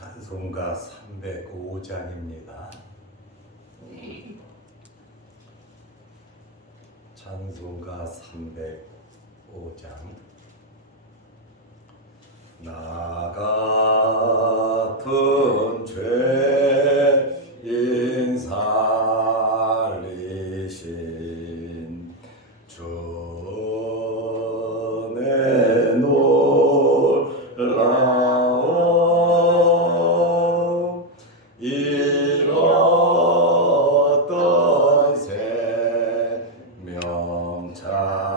찬송가 305장입니다. 찬송가 305장. 나 같은 죄인 살리신 주의 놀라운 잃었던 생명 찾았고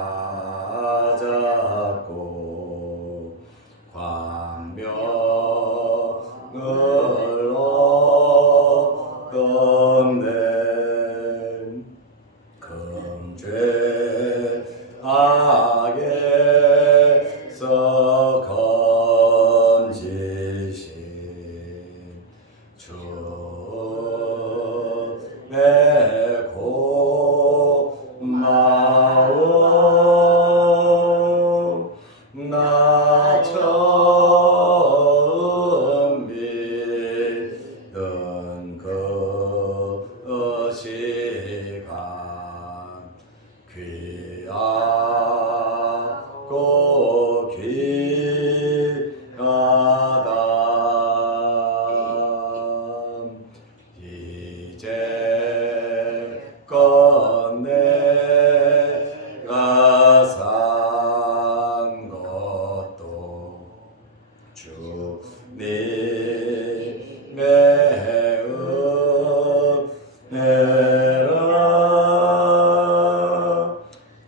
광명을 얻었네. 금죄 악에서 건지신 주의 고마움 나 처음 믿은 그 시간 귀하고 귀하다. 이제껏 내가 산 것도 주님의 은혜라.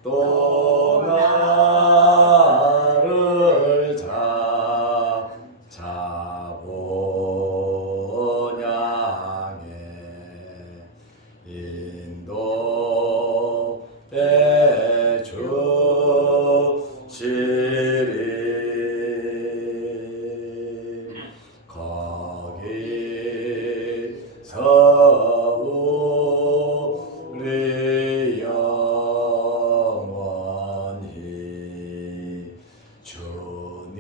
또 나를 자본 향해 인도해 주시리. 거기서 우리 영원히 주님의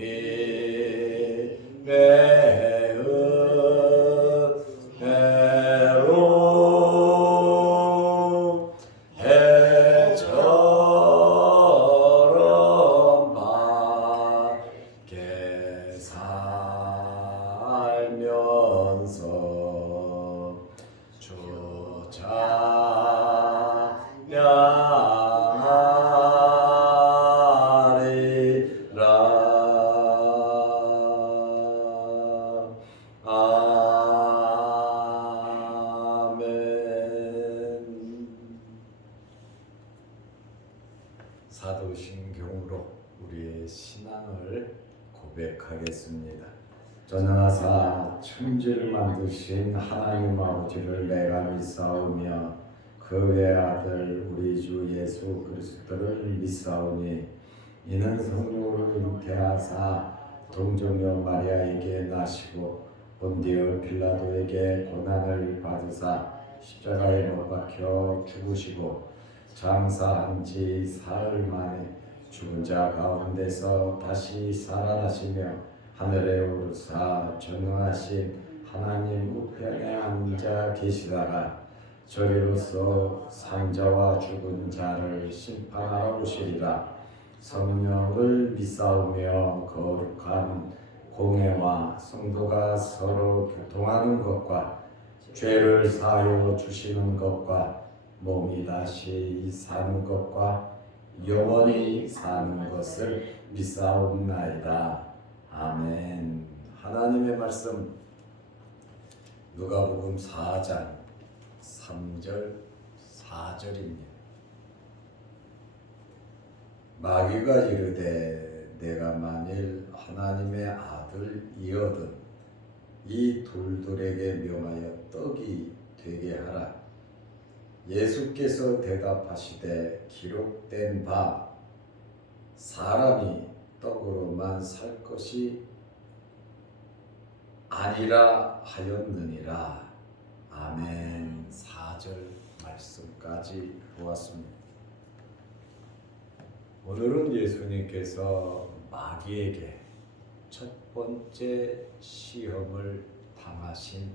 은혜로 해처럼 밝게 살면서 주 찬양하리라. 아멘. 사도신경으로 우리의 신앙을 고백하겠습니다. 전능하사 천지를 만드신 하나님 아버지를 내가 믿사오며 그 외아들 우리 주 예수 그리스도를 믿사오니 이는 성령으로 잉태하사 동정녀 마리아에게 나시고 본디오 빌라도에게 고난을 받으사 십자가에 못 박혀 죽으시고 장사한 지 사흘 만에 죽은 자 가운데서 다시 살아나시며 하늘에 오르사 전능하신 하나님 우편에 앉아 계시다가 저리로서 산자와 죽은 자를 심판하러 오시리라. 성령을 믿사오며 거룩한 공회와 성도가 서로 교통하는 것과 죄를 사하여 주시는 것과 몸이 다시 사는 것과 영원히 사는 것을 믿사옵나이다. 아멘. 하나님의 말씀 누가복음 4장 3절 4절입니다. 마귀가 이르되 내가 만일 하나님의 아들이거든 이 돌들에게 명하여 떡이 되게 하라. 예수께서 대답하시되 기록된 바 사람이 떡으로만 살 것이 아니라 하였느니라. 아멘. 4절 말씀까지 보았습니다. 오늘은 예수님께서 마귀에게 첫 번째 시험을 당하신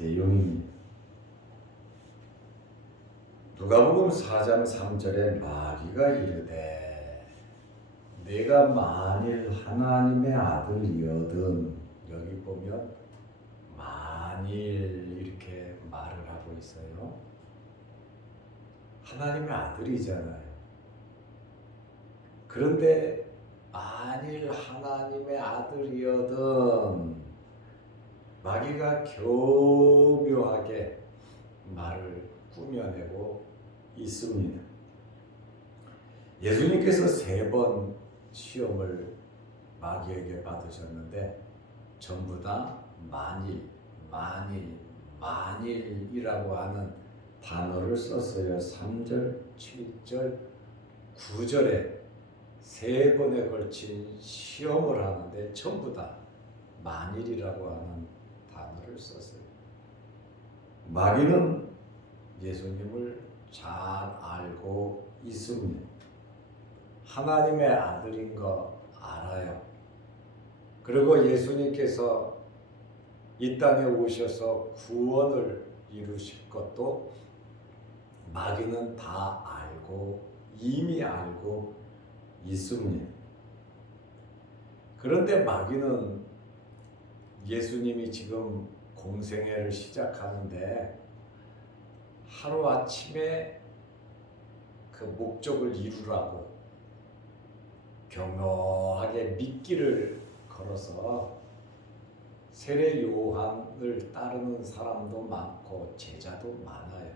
내용입니다. 누가복음 4장 3절에 마귀가 이르되 내가 만일 하나님의 아들이거든, 여기 보면 만일 이렇게 말을 하고 있어요. 하나님의 아들이잖아요. 그런데 만일 하나님의 아들이거든, 마귀가 교묘하게 말을 꾸며내고 있습니다. 예수님께서 3번 시험을 마귀에게 받으셨는데 전부 다 만일, 만일, 만일이라고 하는 단어를 썼어요. 3절, 7절, 9절에 3번에 걸친 시험을 하는데 전부 다 만일이라고 하는 단어를 썼어요. 마귀는 예수님을 잘 알고 있습니다. 하나님의 아들인 거 알아요. 그리고 예수님께서 이 땅에 오셔서 구원을 이루실 것도 마귀는 다 알고 이미 알고 있습니다. 그런데 마귀는 예수님이 지금 공생애를 시작하는데 하루아침에 그 목적을 이루라고 교묘하게 미끼를 걸어서 세례 요한을 따르는 사람도 많고 제자도 많아요.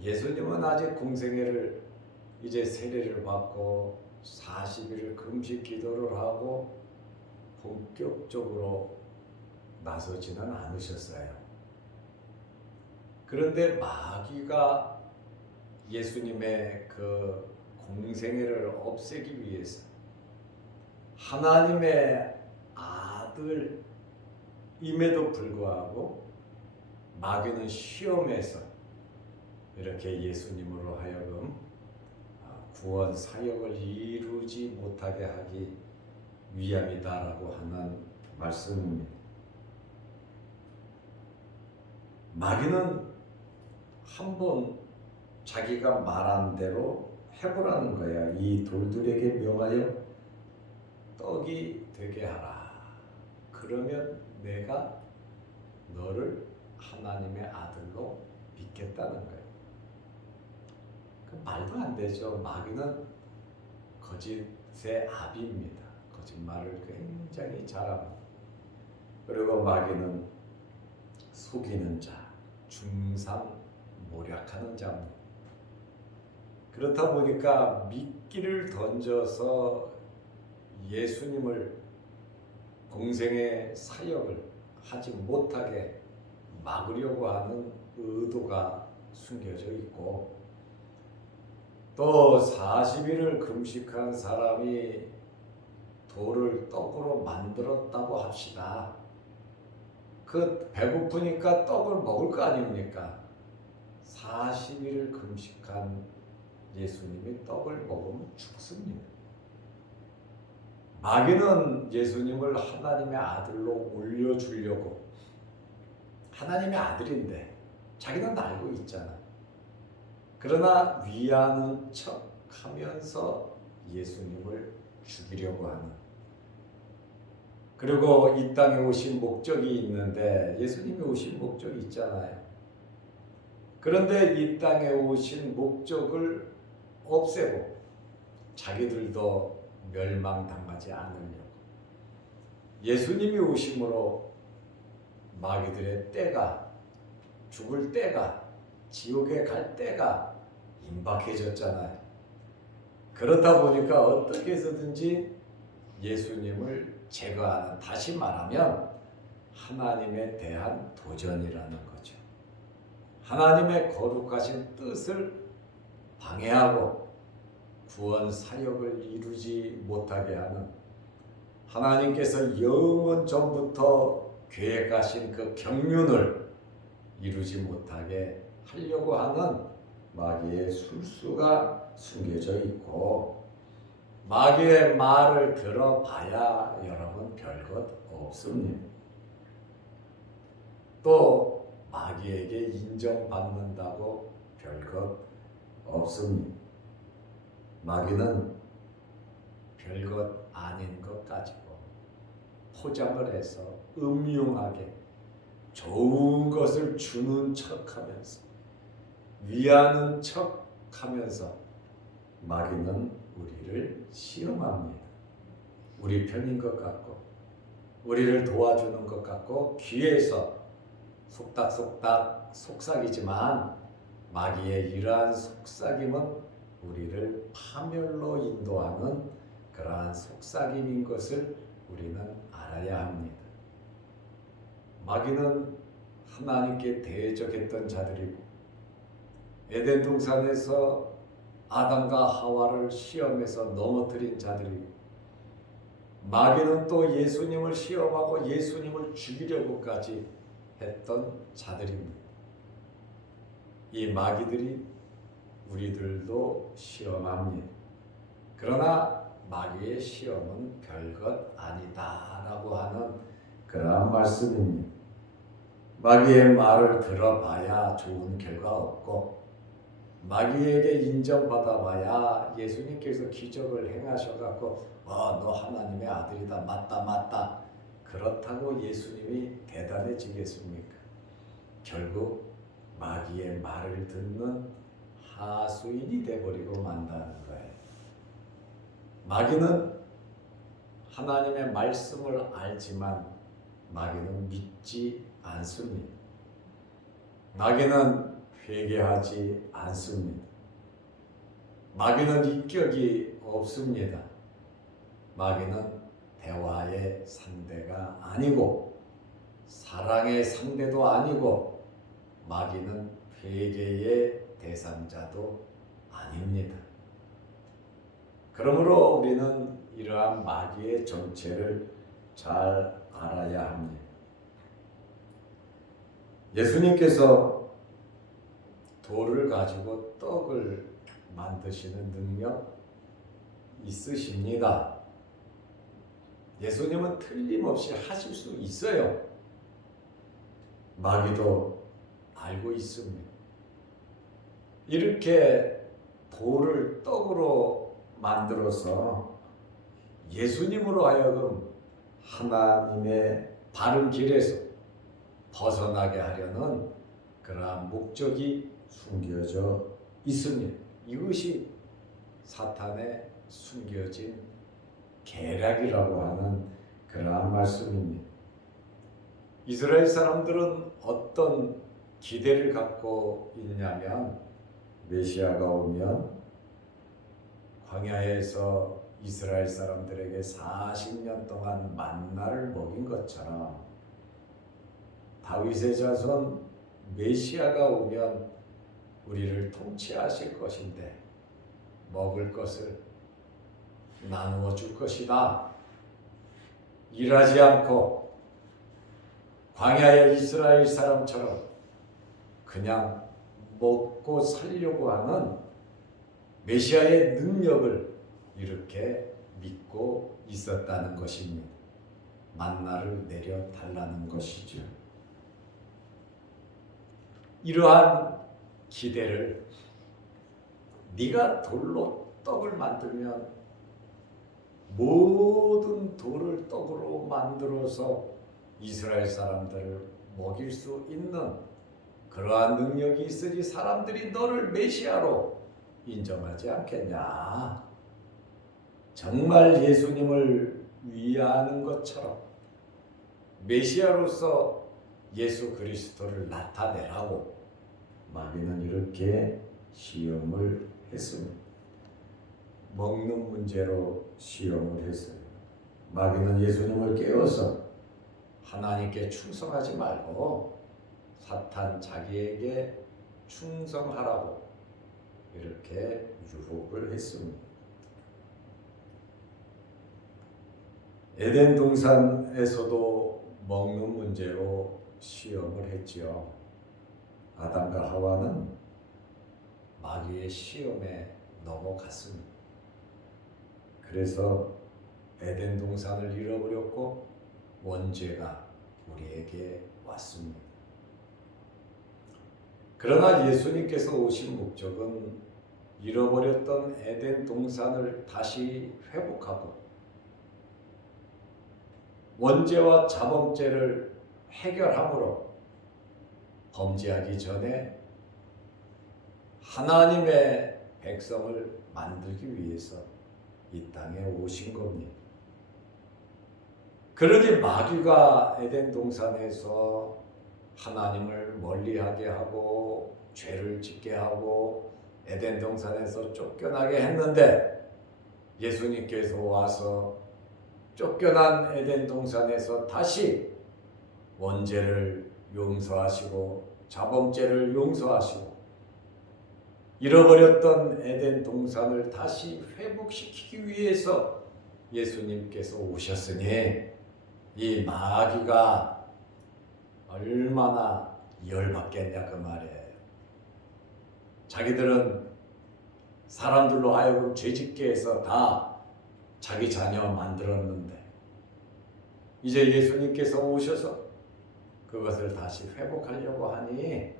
예수님은 아직 공생애를 이제 세례를 받고 40일을 금식 기도를 하고 본격적으로 나서지는 않으셨어요. 그런데 마귀가 예수님의 그 공생애를 없애기 위해서 하나님의 아들임에도 불구하고 마귀는 시험에서 이렇게 예수님으로 하여금 구원 사역을 이루지 못하게 하기 위함이다라고 하는 말씀입니다. 마귀는 한번 자기가 말한 대로 해보라는 거야. 이 돌들에게 명하여 떡이 되게 하라. 그러면 내가 너를 하나님의 아들로 믿겠다는 거예요. 그 말도 안 되죠. 마귀는 거짓의 아비입니다. 거짓말을 굉장히 잘합니다. 그리고 마귀는 속이는 자, 중상모략하는 자입니다. 그렇다 보니까 미끼를 던져서 예수님을 공생의 사역을 하지 못하게 막으려고 하는 의도가 숨겨져 있고, 또 40일을 금식한 사람이 돌을 떡으로 만들었다고 합시다. 그 배고프니까 떡을 먹을 거 아닙니까? 40일을 금식한 예수님이 떡을 먹으면 죽습니다. 마귀는 예수님을 하나님의 아들로 올려주려고, 하나님의 아들인데 자기는 알고 있잖아. 그러나 위하는 척 하면서 예수님을 죽이려고 하는, 그리고 이 땅에 오신 목적이 있는데 예수님이 오신 목적이 있잖아요. 그런데 이 땅에 오신 목적을 없애고 자기들도 멸망당하지 않으려고 예수님이 오심으로 마귀들의 때가, 죽을 때가, 지옥에 갈 때가 임박해졌잖아요. 그렇다 보니까 어떻게 해서든지 예수님을 제거하는, 다시 말하면 하나님에 대한 도전이라는 거죠. 하나님의 거룩하신 뜻을 방해하고 구원 사역을 이루지 못하게 하는, 하나님께서 영원 전부터 계획하신 그 경륜을 이루지 못하게 하려고 하는 마귀의 술수가 숨겨져 있고, 마귀의 말을 들어봐야 여러분 별것 없습니다. 또 마귀에게 인정받는다고 별것 없습니다. 마귀는 별것 아닌 것 가지고 포장을 해서 음흉하게 좋은 것을 주는 척하면서 위하는 척하면서 마귀는 우리를 시험합니다. 우리 편인 것 같고 우리를 도와주는 것 같고 귀에서 속닥속닥 속삭이지만 마귀의 이러한 속삭임은 우리를 파멸로 인도하는 그러한 속삭임인 것을 우리는 알아야 합니다. 마귀는 하나님께 대적했던 자들이고 에덴 동산에서 아담과 하와를 시험해서 넘어뜨린 자들이고 마귀는 또 예수님을 시험하고 예수님을 죽이려고까지 했던 자들입니다. 이 마귀들이 우리들도 시험합니다. 그러나 마귀의 시험은 별것 아니다라고 하는 그러한 말씀입니다. 마귀의 말을 들어봐야 좋은 결과 없고 마귀에게 인정받아봐야 예수님께서 기적을 행하셔갖고 너 하나님의 아들이다 맞다 그렇다고 예수님이 대단해지겠습니까? 결국 마귀의 말을 듣는 하수인이 돼버리고 만다는 거예요. 마귀는 하나님의 말씀을 알지만 마귀는 믿지 않습니다. 마귀는 회개하지 않습니다. 마귀는 인격이 없습니다. 마귀는 대화의 상대가 아니고 사랑의 상대도 아니고 마귀는 회개의 대상자도 아닙니다. 그러므로 우리는 이러한 마귀의 정체를 잘 알아야 합니다. 예수님께서 돌을 가지고 떡을 만드시는 능력 있으십니다. 예수님은 틀림없이 하실 수 있어요. 마귀도 알고 있습니다. 이렇게 돌을 떡으로 만들어서 예수님으로 하여금 하나님의 바른 길에서 벗어나게 하려는 그러한 목적이 숨겨져 있습니다. 이것이 사탄의 숨겨진 계략이라고 하는 그러한 말씀입니다. 이스라엘 사람들은 어떤 기대를 갖고 있냐면 메시아가 오면 광야에서 이스라엘 사람들에게 40년 동안 만나를 먹인 것처럼 다윗의 자손 메시아가 오면 우리를 통치하실 것인데 먹을 것을 나누어 줄 것이다. 일하지 않고 광야의 이스라엘 사람처럼 그냥 먹고 살려고 하는 메시아의 능력을 이렇게 믿고 있었다는 것입니다. 만나를 내려 달라는 것이죠. 이러한 기대를 네가 돌로 떡을 만들면 모든 돌을 떡으로 만들어서 이스라엘 사람들을 먹일 수 있는 그러한 능력이 있으니 사람들이 너를 메시아로 인정하지 않겠냐. 정말 예수님을 위하는 것처럼 메시아로서 예수 그리스도를 나타내라고 마귀는 이렇게 시험을 했습니다. 먹는 문제로 시험을 했어요. 마귀는 예수님을 깨워서 하나님께 충성하지 말고 사탄 자기에게 충성하라고 이렇게 유혹을 했습니다. 에덴 동산에서도 먹는 문제로 시험을 했지요. 아담과 하와는 마귀의 시험에 넘어갔습니다. 그래서 에덴 동산을 잃어버렸고 원죄가 우리에게 왔습니다. 그러나 예수님께서 오신 목적은 잃어버렸던 에덴 동산을 다시 회복하고 원죄와 자범죄를 해결함으로 범죄하기 전에 하나님의 백성을 만들기 위해서 이 땅에 오신 겁니다. 그러니 마귀가 에덴 동산에서 하나님을 멀리하게 하고 죄를 짓게 하고 에덴 동산에서 쫓겨나게 했는데 예수님께서 와서 쫓겨난 에덴 동산에서 다시 원죄를 용서하시고 자범죄를 용서하시고 잃어버렸던 에덴 동산을 다시 회복시키기 위해서 예수님께서 오셨으니 이 마귀가 얼마나 열받겠냐 그 말이에요. 자기들은 사람들로 하여금 죄짓게 해서 다 자기 자녀 만들었는데 이제 예수님께서 오셔서 그것을 다시 회복하려고 하니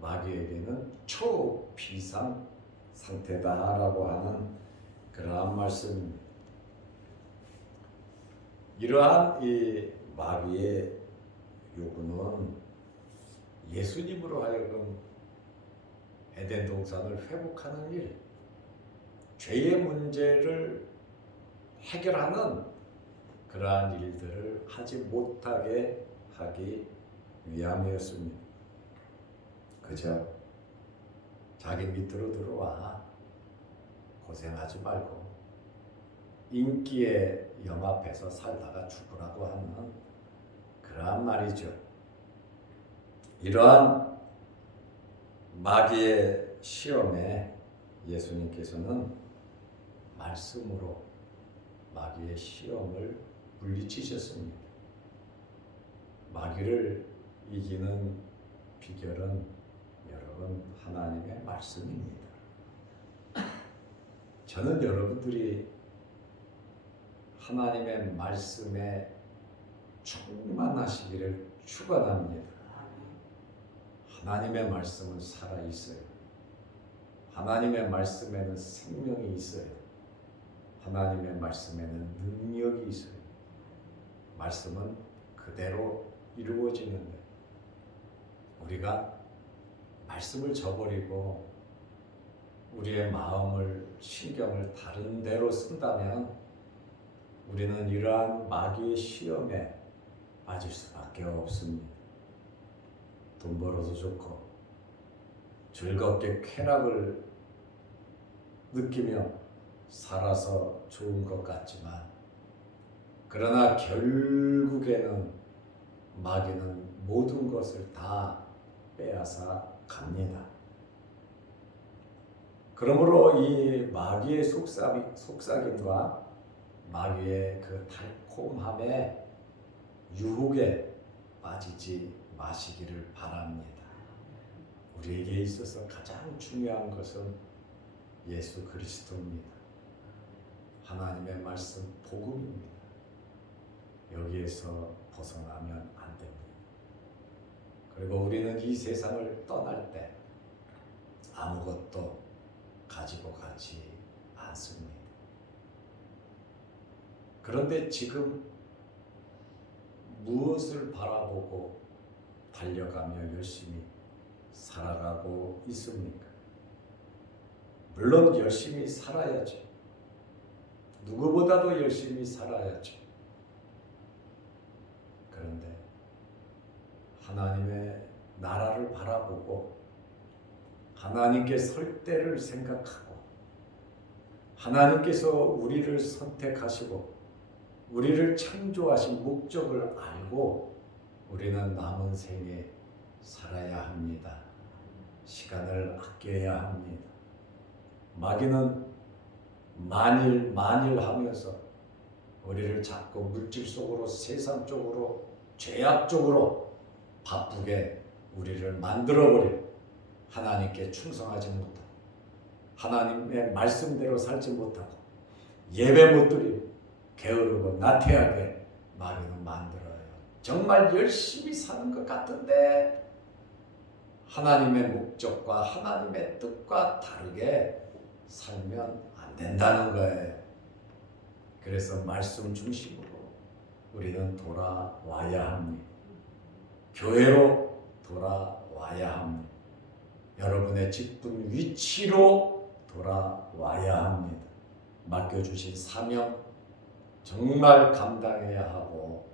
마귀에게는 초비상 상태다라고 하는 그러한 말씀입니다. 이러한 이 마귀의 요구는 예수님으로 하여금 에덴 동산을 회복하는 일, 죄의 문제를 해결하는 그러한 일들을 하지 못하게 하기 위함이었습니다. 그저 자기 밑으로 들어와 고생하지 말고 인기에 영합해서 살다가 죽으라고 하는 그러한 말이죠. 이러한 마귀의 시험에 예수님께서는 말씀으로 마귀의 시험을 물리치셨습니다. 마귀를 이기는 비결은 여러분 하나님의 말씀입니다. 저는 여러분들이 하나님의 말씀에 충만하시기를 축원합니다. 하나님의 말씀은 살아있어요. 하나님의 말씀에는 생명이 있어요. 하나님의 말씀에는 능력이 있어요. 말씀은 그대로 이루어지는데 우리가 말씀을 저버리고 우리의 마음을 신경을 다른 데로 쓴다면 우리는 이러한 마귀의 시험에 빠질 수밖에 없습니다. 돈 벌어서 좋고 즐겁게 쾌락을 느끼며 살아서 좋은 것 같지만 그러나 결국에는 마귀는 모든 것을 다 빼앗아 갑니다. 그러므로 이 마귀의 속삭임과 마귀의 그 달콤함에 유혹에 빠지지 마시기를 바랍니다. 우리에게 있어서 가장 중요한 것은 예수 그리스도입니다. 하나님의 말씀 복음입니다. 여기에서 벗어나면 안 됩니다. 그리고 우리는 이 세상을 떠날 때 아무것도 가지고 가지 않습니다. 그런데 지금 무엇을 바라보고 달려가며 열심히 살아가고 있습니까? 물론 열심히 살아야죠. 누구보다도 열심히 살아야죠. 그런데 하나님의 나라를 바라보고 하나님께 설 때를 생각하고 하나님께서 우리를 선택하시고 우리를 창조하신 목적을 알고 우리는 남은 생에 살아야 합니다. 시간을 아껴야 합니다. 마귀는 만일 하면서 우리를 자꾸 물질 속으로 세상 쪽으로 죄악 쪽으로 바쁘게 우리를 만들어버려 하나님께 충성하지 못하고 하나님의 말씀대로 살지 못하고 예배 못 드리고 게으르고 나태하게 마귀는 만들어요. 정말 열심히 사는 것 같은데 하나님의 목적과 하나님의 뜻과 다르게 살면 안 된다는 거예요. 그래서 말씀 중심으로 우리는 돌아와야 합니다. 교회로 돌아와야 합니다. 여러분의 직분 위치로 돌아와야 합니다. 맡겨주신 사명 정말 감당해야 하고,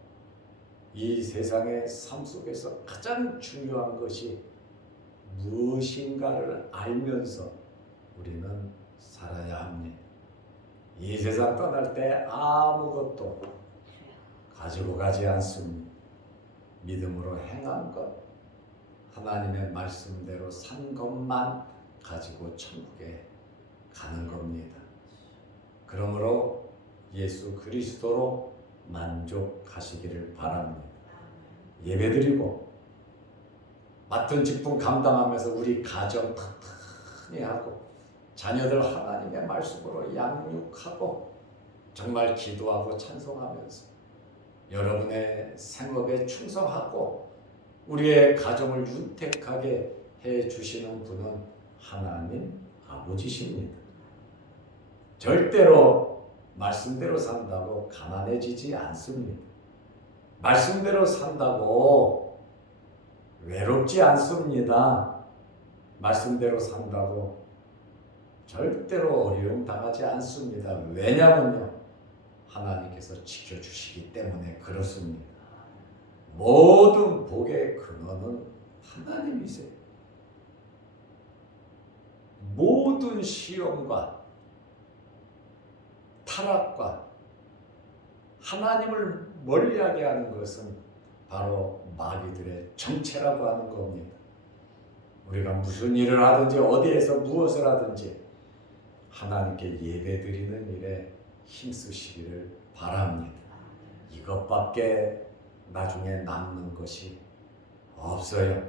이 세상의 삶 속에서 가장 중요한 것이 무엇인가를 알면서 우리는 살아야 합니다. 이 세상 떠날 때 아무것도 가지고 가지 않습니다. 믿음으로 행한 것, 하나님의 말씀대로 산 것만 가지고 천국에 가는 겁니다. 그러므로 예수 그리스도로 만족하시기를 바랍니다. 예배드리고 맡은 직분 감당하면서 우리 가정 튼튼히 하고, 자녀들 하나님의 말씀으로 양육하고, 정말 기도하고 찬송하면서 여러분의 생업에 충성하고 우리의 가정을 윤택하게 해주시는 분은 하나님 아버지십니다. 절대로 말씀대로 산다고 가난해지지 않습니다. 말씀대로 산다고 외롭지 않습니다. 말씀대로 산다고 절대로 어려움 당하지 않습니다. 왜냐하면요, 하나님께서 지켜주시기 때문에 그렇습니다. 모든 복의 근원은 하나님이세요. 모든 시험과 타락과 하나님을 멀리하게 하는 것은 바로 마귀들의 정체라고 하는 겁니다. 우리가 무슨 일을 하든지 어디에서 무엇을 하든지 하나님께 예배드리는 일에 힘쓰시기를 바랍니다. 이것밖에 나중에 남는 것이 없어요.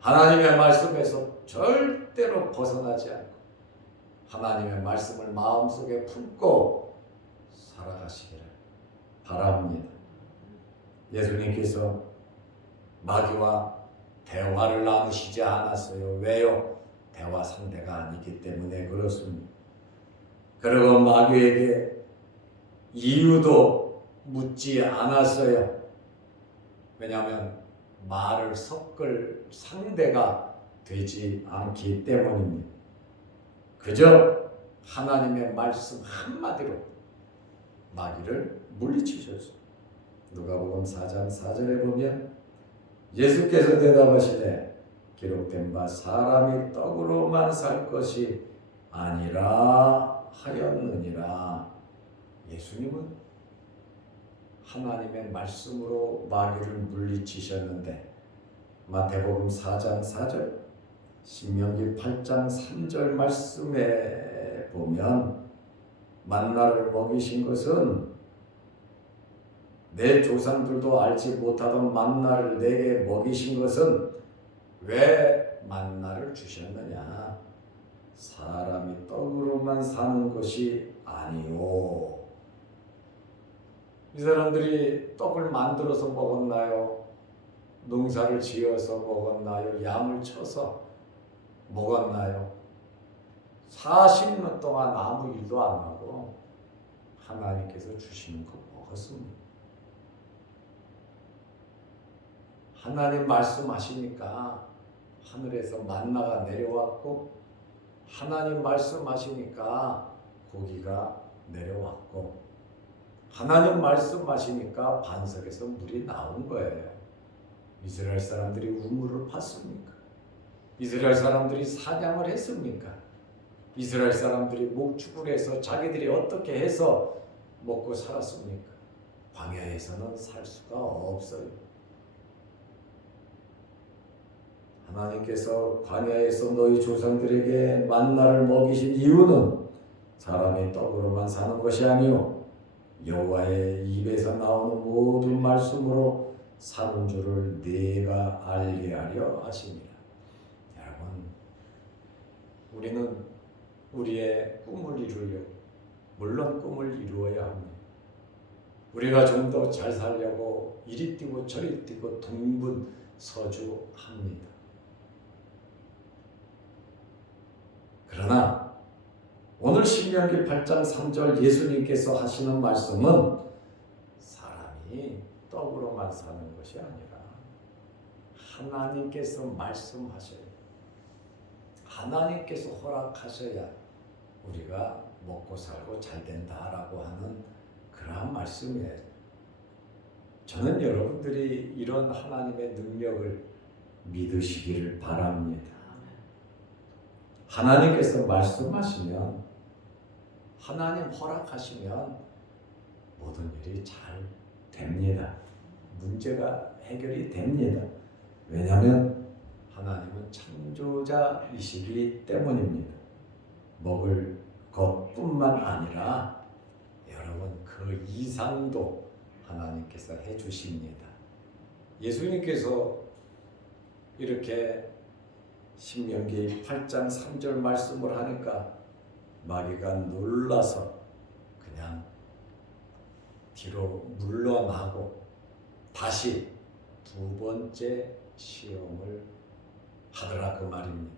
하나님의 말씀에서 절대로 벗어나지 않고 하나님의 말씀을 마음속에 품고 살아가시기를 바랍니다. 예수님께서 마귀와 대화를 나누시지 않았어요. 왜요? 대화 상대가 아니기 때문에 그렇습니다. 그리고 마귀에게 이유도 묻지 않았어요. 왜냐하면 말을 섞을 상대가 되지 않기 때문입니다. 그저 하나님의 말씀 한마디로 마귀를 물리치셨습니다. 누가복음 4장 4절에 보면 예수께서 대답하시되 기록된 바 사람이 떡으로만 살 것이 아니라 하였느니라. 예수님은 하나님의 말씀으로 마귀를 물리치셨는데, 마태복음 4장 4절, 신명기 8장 3절 말씀에 보면 만나를 먹이신 것은 내 조상들도 알지 못하던 만나를 내게 먹이신 것은 왜 만나를 주셨느냐? 사람이 떡으로만 사는 것이 아니오. 이 사람들이 떡을 만들어서 먹었나요? 농사를 지어서 먹었나요? 양을 쳐서 먹었나요? 40년 동안 아무 일도 안 하고 하나님께서 주시는 거 먹었습니다. 하나님 말씀하시니까 하늘에서 만나가 내려왔고, 하나님 말씀하시니까 고기가 내려왔고, 하나님 말씀하시니까 반석에서 물이 나온 거예요. 이스라엘 사람들이 우물을 팠습니까? 이스라엘 사람들이 사냥을 했습니까? 이스라엘 사람들이 목축을 해서 자기들이 어떻게 해서 먹고 살았습니까? 광야에서는 살 수가 없어요. 하나님께서 광야에서 너희 조상들에게 만나를 먹이신 이유는 사람이 떡으로만 사는 것이 아니요 여호와의 입에서 나오는 모든 말씀으로 사는 줄을 네가 알게 하려 하시니라. 여러분, 우리는 우리의 꿈을 이루려고, 물론 꿈을 이루어야 합니다. 우리가 좀 더 잘 살려고 이리 뛰고 저리 뛰고 동분서주합니다. 그러나 오늘 신명기 8장 3절 예수님께서 하시는 말씀은 사람이 떡으로만 사는 것이 아니라 하나님께서 말씀하셔야, 하나님께서 허락하셔야 우리가 먹고 살고 잘 된다라고 하는 그러한 말씀이에요. 저는 여러분들이 이런 하나님의 능력을 믿으시기를 바랍니다. 하나님께서 말씀하시면, 하나님 허락하시면 모든 일이 잘 됩니다. 문제가 해결이 됩니다. 왜냐하면 하나님은 창조자이시기 때문입니다. 먹을 것뿐만 아니라 여러분 그 이상도 하나님께서 해주십니다. 예수님께서 이렇게 신명기 8장 3절 말씀을 하니까 마귀가 놀라서 그냥 뒤로 물러나고 다시 두 번째 시험을 하더라 그 말입니다.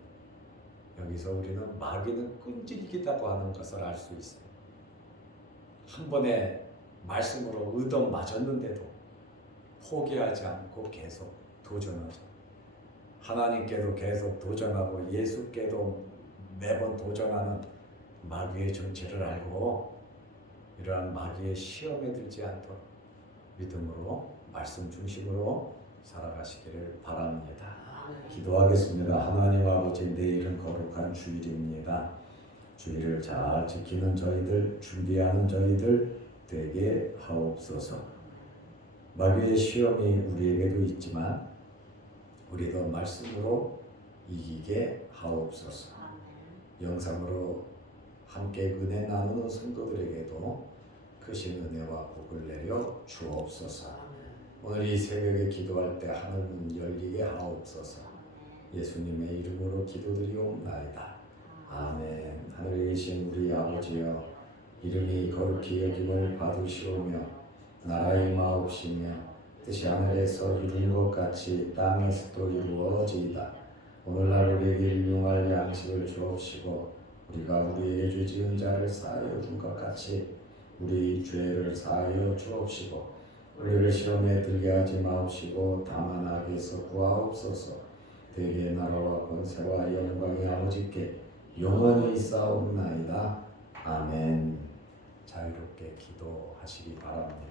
여기서 우리는 마귀는 끈질기다고 하는 것을 알 수 있어요. 한 번에 말씀으로 얻어 맞았는데도 포기하지 않고 계속 도전하죠. 하나님께도 계속 도전하고 예수께도 매번 도전하는 마귀의 정체를 알고 이러한 마귀의 시험에 들지 않도록 믿음으로 말씀 중심으로 살아가시기를 바랍니다. 기도하겠습니다. 하나님 아버지, 내일은 거룩한 주일입니다. 주일을 잘 지키는 저희들, 준비하는 저희들 되게 하옵소서. 마귀의 시험이 우리에게도 있지만 우리도 말씀으로 이기게 하옵소서. 영상으로 함께 은혜 나누는 성도들에게도 크신 은혜와 복을 내려 주옵소서. 오늘 이 새벽에 기도할 때 하늘문 열리게 하옵소서. 예수님의 이름으로 기도드리옵나이다. 아멘. 하늘에 계신 우리 아버지여, 이름이 거룩히 여김을 받으시오며 나라의 마옵시며 뜻이 하늘에서 이룬 것 같이 땅에서도 이루어지이다. 오늘날 우리에게 일용할 양식을 주옵시고 우리가 우리에게 죄 지은 자를 사하여 준 것 같이 우리 죄를 사하여 주옵시고 우리를 시험에 들게 하지 마옵시고 다만 악에서 구하옵소서. 대개 나라와 권세와 영광이 아버지께 영원히 있사옵나이다. 아멘. 자유롭게 기도하시기 바랍니다.